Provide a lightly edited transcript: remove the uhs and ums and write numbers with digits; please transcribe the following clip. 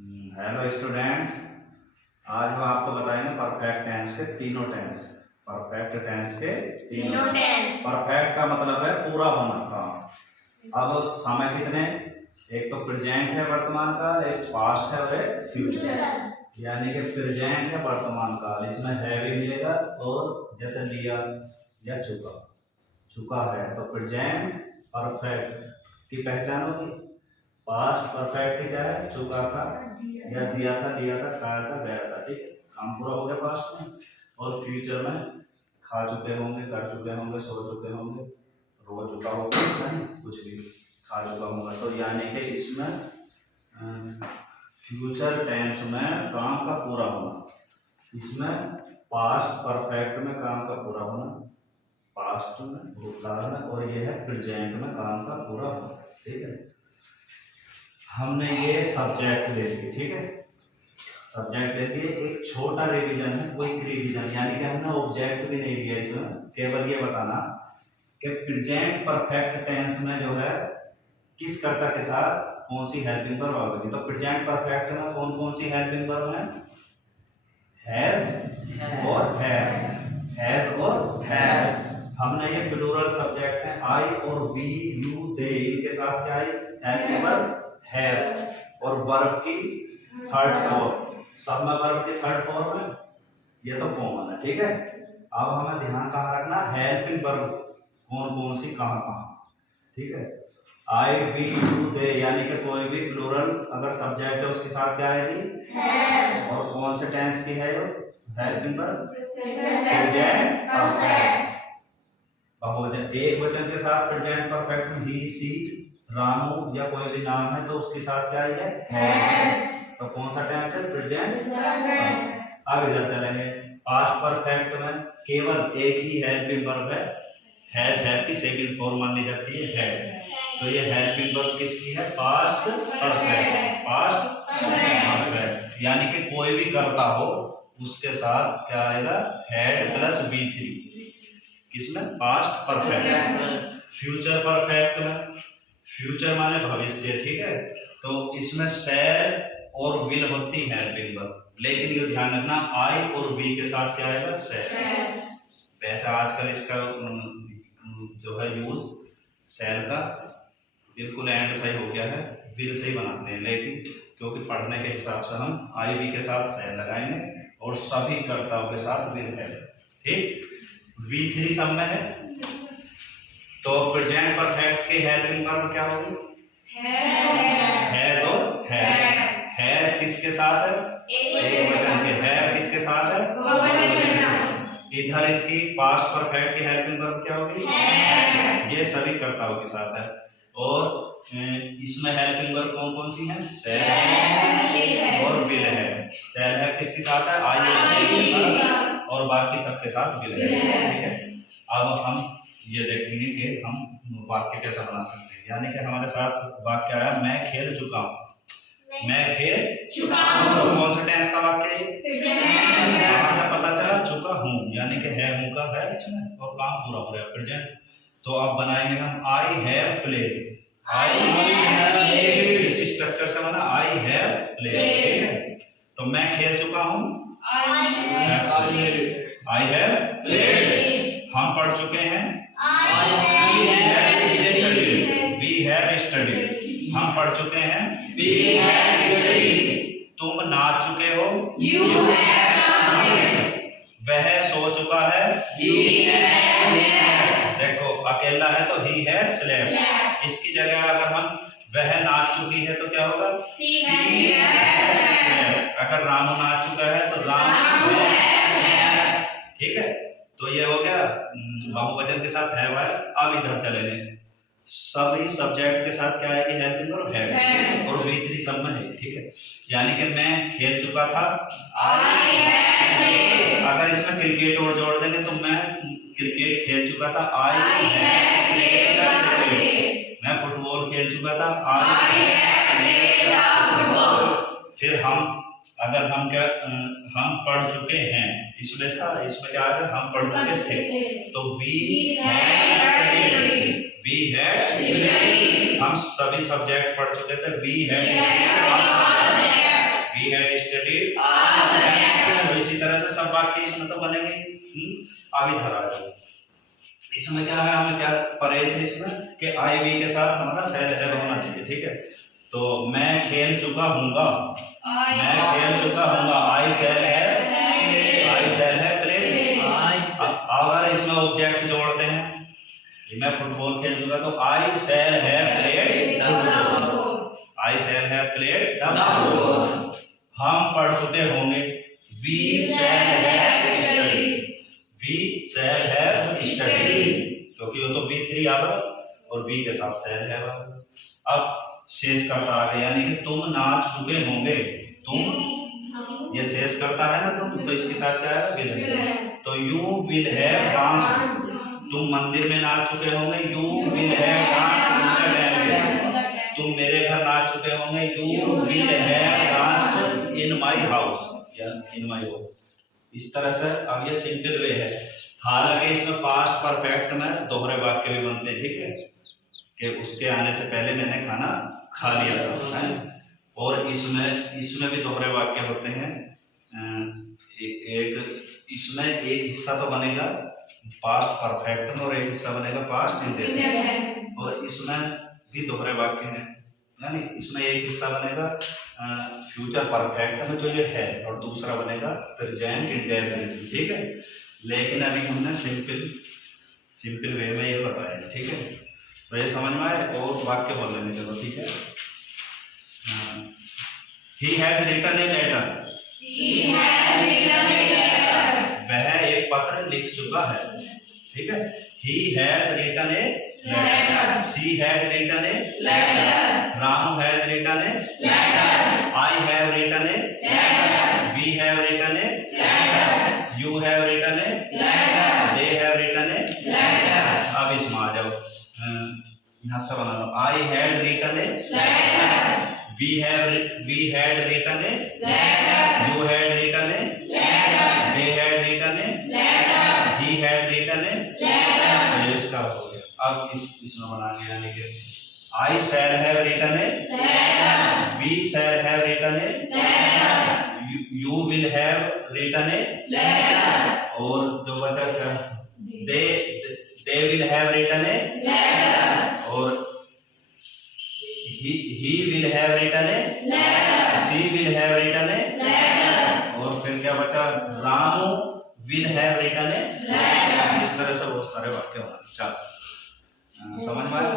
Hello students, आज हम आपको बताएंगे परफेक्ट टेंस के तीनों टेंस। परफेक्ट टेंस के तीनों टेंस। परफेक्ट का मतलब है पूरा होना काम। अब समय कितने, एक तो प्रेजेंट है वर्तमान काल, एक पास्ट है और एक फ्यूचर। यानी कि प्रेजेंट है वर्तमान काल, इसमें है भी मिलेगा और जैसे लिया या चुका, चुका है तो प्रेजेंट परफेक्ट की पहचान होगी। पास्ट परफेक्ट क्या है, चुका था या दिया था, लिया था, खाया था, गया था, ठीक है, काम पूरा हो गया पास्ट में। और फ्यूचर में खा चुके होंगे, कर चुके होंगे, सो चुके होंगे, रो चुका होगा, नहीं कुछ भी खा चुका होगा। तो यानी कि इसमें फ्यूचर टेंस में काम का पूरा होना, इसमें पास्ट परफेक्ट में काम का पूरा होना, पास्ट में भूतकाल में, और ये है प्रेजेंट में काम का पूरा होना, ठीक है। हमने ये सब्जेक्ट दे दिए, ठीक है, सब्जेक्ट दे दिए। एक छोटा रिवीजन है, क्विक रिवीजन, यानी कि हमने ऑब्जेक्ट भी नहीं दिया इसमें, केवल ये बताना कि प्रेजेंट परफेक्ट टेंस में जो है किस कर्ता के साथ कौन सी हेल्पिंग वर्ब आएगी। तो प्रेजेंट परफेक्ट में कौन कौन सी हेल्पिंग वर्ब है, हैज और हैव, हैज और हैव। हमने ये प्लूरल सब्जेक्ट है, आई और वी, यू, दे, इनके साथ क्या है हेल्पिंग वर्ब हैव, और वर्ब की थर्ड फॉर्म, सब में वर्ब की थर्ड फॉर्म है, ये तो कॉमन है, ठीक है। अब हमें ध्यान कहाँ रखना, हेल्पिंग वर्ब कौन कौन सी कहाँ कहाँ, ठीक है। आई, वी, यू, दे, यानी कि कोई भी प्लूरल अगर सब्जेक्ट है उसके साथ क्या आएगी हैव, और कौन से टेंस की है ये हेल्पिंग वर्ब, प्रेजेंट परफेक्ट। बहुवचन, एक वचन के साथ प्रेजेंट परफेक्ट में ही, सी, रामू या कोई भी नाम है तो उसके साथ क्या है हैज, तो कौन सा टेंस है, प्रेजेंट परफेक्ट। अब इधर चलेंगे, पास्ट परफेक्ट में केवल एक ही हेल्पिंग वर्ब है, हैज, हैव की सेकंड फॉर्म मान ली जाती है हैव, तो ये हेल्पिंग वर्ब किसकी है, पास्ट परफेक्ट, पास्ट परफेक्ट। यानी कि कोई भी करता हो उसके साथ क्या आएगा, हैड प्लस V3, किसमें, पास्ट परफेक्ट। फ्यूचर परफेक्ट में, फ्यूचर माने भविष्य, ठीक है, तो इसमें शैल और विल होती है हेल्पिंग वर्ब, लेकिन ये ध्यान रखना आई और वी के साथ क्या आएगा, शैल। वैसे आजकल इसका जो है यूज शैल का बिल्कुल एंड सही हो गया है, विल से ही बनाते हैं, लेकिन क्योंकि पढ़ने के हिसाब से हम आई वी के साथ शैल लगाएंगे और सभी कर्ताओं के साथ विल है, ठीक। V3 सब में है, तो प्रेजेंट परफेक्ट के हेल्पिंग वर्ब क्या होगी, हैज और हैव। हैज किसके साथ है, एक वचन के, हैव किसके साथ है, बहुवचन। इधर इसकी पास्ट परफेक्ट की हेल्पिंग वर्ब क्या होगी, हैव, ये सभी कर्ताओं के साथ है। और इसमें हेल्पिंग वर्ब कौन कौन सी है, शैल और विल है। शैल है किसके साथ है, आई और के साथ, और बाकी सबके साथ विल है, ठीक है। अब हम ये देखेंगे कि हम वाक्य कैसे बना सकते हैं, यानी कि हमारे साथ वाक्य आया, मैं खेल चुका हूँ, मैं खेल चुका हूँ, कौन सा टेंस का वाक्य है, कहाँ से पता चला, चुका हूँ, यानी कि है हूँ का है इसमें और काम पूरा हो गया, प्रेजेंट। तो अब बनाएंगे हम I have played, I have played, इस स्ट्रक्चर से बना आई हैव प्लेड, ठीक है। तो मैं खेल चुका हूँ, आई हैव प्लेड। हम पढ़ चुके हैं, वी हैव स्टडीड, हम पढ़ चुके हैं, वी हैव स्टडीड। तुम नाच चुके हो, यू हैव डांस्ड। वह सो चुका है, ही हैव स्लेप्ट। देखो अकेला है तो ही हैव स्लेप्ट, इसकी जगह अगर हम वह नाच चुकी है तो क्या होगा, सी हैव स्लेप्ट। अगर रामू नाच चुका है तो रामू हैव स्लेप्ट, ठीक है। तो ये हो गया बहुवचन के साथ है वाला। अब इधर चलेंगे, सभी सब्जेक्ट के साथ क्या आएगी, हेल्पिंग वर्ब हैव, और V3 सब में है, ठीक है। यानी कि मैं खेल चुका था, आई हैव प्लेड। अगर इसमें क्रिकेट और जोड़ देंगे तो मैं क्रिकेट खेल चुका था, आई हैव प्लेड क्रिकेट। मैं फुटबॉल खेल चुका था, आई हैव प्लेड फुटबॉल। फिर हम अगर हम क्या हम पढ़ चुके हैं, इसमें था, इसमें क्या है, हम पढ़ चुके थे, तो we have studied, we have studied. हम सभी सब्जेक्ट पढ़ चुके थे, वी हैव, से सब वाक्य इसमें तो बनेंगे। आगे धरा है इसमें क्या है, हमें क्या परहेज है इसमें कि आई वी के साथ हमारा सेल है होना चाहिए, ठीक है। तो मैं खेल चुका हूँगा, मैं खेल चुका हूँगा, आई सेल है, आई सेल है प्लेड। अगर इसमें ऑब्जेक्ट जोड़ते हैं, मैं फुटबॉल खेल चुका, तो आई सेल है प्लेड फुटबॉल, आई सेल है प्लेड फुटबॉल। हम पढ़ चुके होंगे, वी सेल है स्टडी, वी सेल है स्टडी, क्योंकि वो तो B3 आ रहा और B के साथ सेल है। अब शेष करता आ गया, यानी कि तुम नाच चुके होंगे, तुम, ये शेष करता है ना तुम, तो इसके साथ क्या है, विल है, तो यू विल हैव डांस, तुम मंदिर में नाच चुके होंगे, you will have dance in the temple, तुम मेरे घर नाच चुके होंगे, you will have danced in my house या इन माय होम। इस तरह से अब ये सिंपल वे है। हालांकि इसमें पास्ट परफेक्ट में दोहरे वाक्य भी बनते हैं, ठीक है, कि उसके आने से पहले मैंने खाना खा लिया था, है? और इसमें भी दोहरे वाक्य होते हैं। एक इसमें एक हिस्सा तो बनेगा पास्ट परफेक्ट में और एक हिस्सा बनेगा पास्ट इंडेफिनिट, और इसमें भी दोहरे वाक्य हैं, यानी इसमें एक हिस्सा बनेगा फ्यूचर परफेक्ट में जो ये है, और दूसरा बनेगा प्रेजेंट इंडेफिनिट, ठीक है। लेकिन अभी हमने सिंपल वे में ये बताया, ठीक है, तो ये समझ में आए। और वाक्य बोल लेंगे, चलो ठीक है। He has written a letter, वह एक पत्र लिख चुका है, ठीक है। He has written a letter, she has written a letter, Ramu has written a letter, I have written a letter, we have written a letter, you have written a letter, they have written a letter। अब इसमें आ जाओ, यहाँ से बना लो, I had written a letter, we had written a letter, you had written a letter, they had written a letter, he had written a letter। ये इसका हो गया। अब इसमें बना लिया, यानी कि I shall have written a letter, we shall have written a letter, you will have written a letter, और जो बचा क्या, they will have written a letter, और he will have written a letter, she will have written a letter, और फिर क्या बचा, Ramu will have written a letter। इस तरह से बहुत सारे वाक्य होना। चलो समझ में आया।